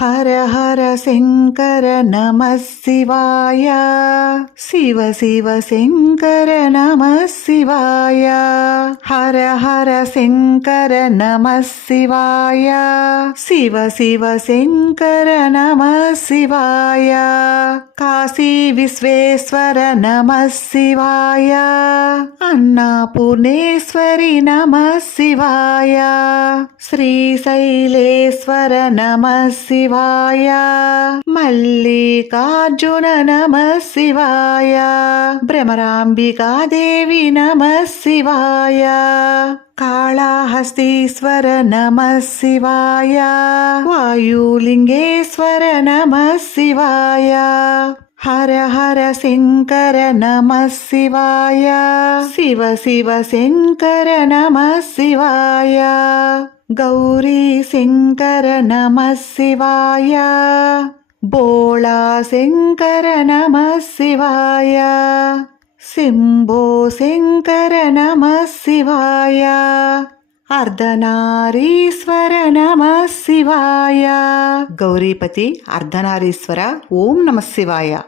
హర హర శంకర నమః శివాయ. శివ శివ శంకర నమః శివాయ. హర హర శంకర నమః శివాయ. శివ శివ శంకర నమః శివాయ. కాశీ విశ్వేశ్వర నమః శివాయ. అన్నపూర్ణేశ్వరి నమః శివాయ. శ్రీశైలేశ్వర నమః శివాయ. మల్లికార్జున నమః శివాయ. భ్రమరాంబికాదేవి నమః శివాయ. కాళహస్తీశ్వర నమః శివాయ. వాయులింగేశ్వర నమః శివాయ. హర హర శంకర నమః శివాయ. శివ శివ శంకర నమః శివాయ. గౌరీ శంకర నమః శివాయ. బోళా శంకర నమః శివాయ. శంభో శంకర నమః శివాయ. అర్ధనారీశ్వర నమః శివాయ. గౌరీపతి అర్ధనారీశ్వర ఓం నమః శివాయ.